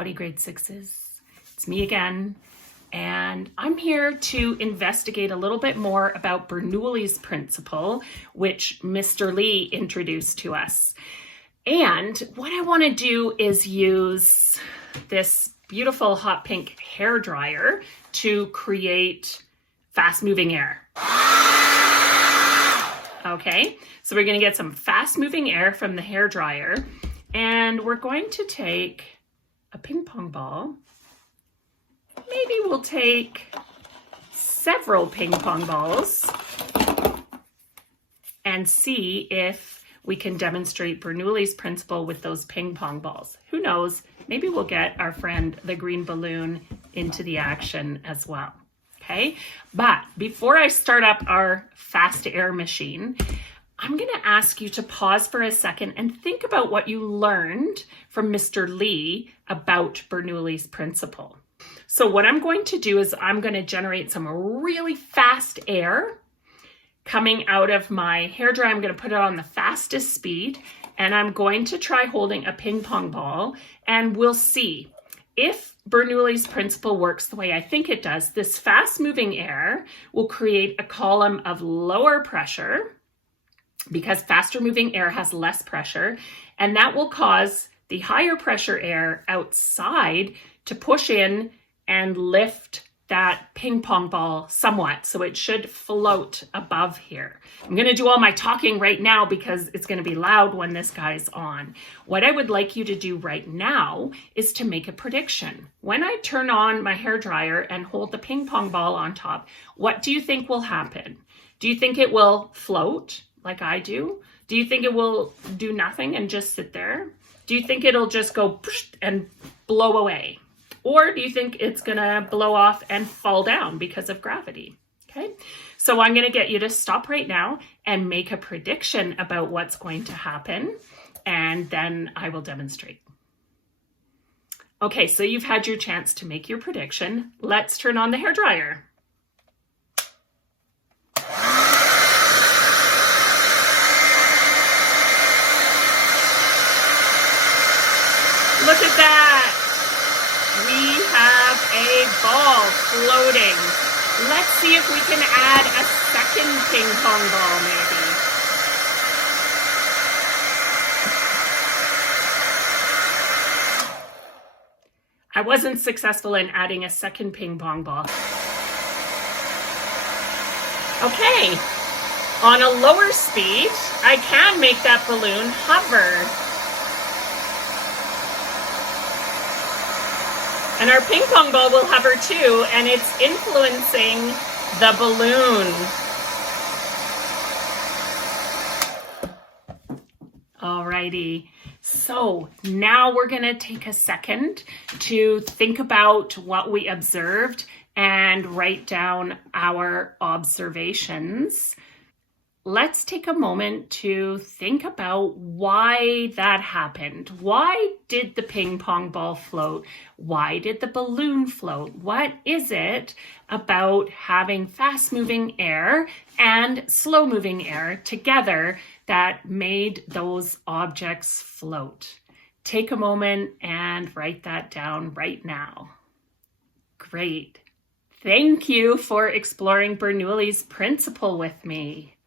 Howdy grade sixes, it's me again, and I'm here to investigate a little bit more about Bernoulli's principle, which Mr. Lee introduced to us. And what I want to do is use this beautiful hot pink hair dryer to create fast moving air. Okay, so we're going to get some fast moving air from the hair dryer, and we're going to take a ping pong ball. Maybe we'll take several ping pong balls and see if we can demonstrate Bernoulli's principle with those ping pong balls. Who knows? Maybe we'll get our friend the green balloon into the action as well. Okay, but before I start up our fast air machine, I'm going to ask you to pause for a second and think about what you learned from Mr. Lee about Bernoulli's principle. So what I'm going to do is I'm going to generate some really fast air coming out of my hairdryer. I'm going to put it on the fastest speed, and I'm going to try holding a ping pong ball, and we'll see if Bernoulli's principle works the way I think it does. This fast moving air will create a column of lower pressure because faster moving air has less pressure, and that will cause the higher pressure air outside to push in and lift that ping pong ball somewhat, so it should float above here. I'm going to do all my talking right now because it's going to be loud when this guy's on. What I would like you to do right now is to make a prediction. When I turn on my hairdryer and hold the ping pong ball on top, what do you think will happen? Do you think it will float like I do? Do you think it will do nothing and just sit there? Do you think it'll just go and blow away? Or do you think it's gonna blow off and fall down because of gravity? Okay, so I'm gonna get you to stop right now and make a prediction about what's going to happen, and then I will demonstrate. Okay, so you've had your chance to make your prediction. Let's turn on the hairdryer. Look at that! We have a ball floating. Let's see if we can add a second ping pong ball maybe. I wasn't successful in adding a second ping pong ball. Okay, on a lower speed, I can make that balloon hover. And our ping pong ball will hover too, and it's influencing the balloon. Alrighty, so now we're gonna take a second to think about what we observed and write down our observations. Let's take a moment to think about why that happened. Why did the ping pong ball float? Why did the balloon float? What is it about having fast moving air and slow moving air together that made those objects float? Take a moment and write that down right now. Great. Thank you for exploring Bernoulli's principle with me.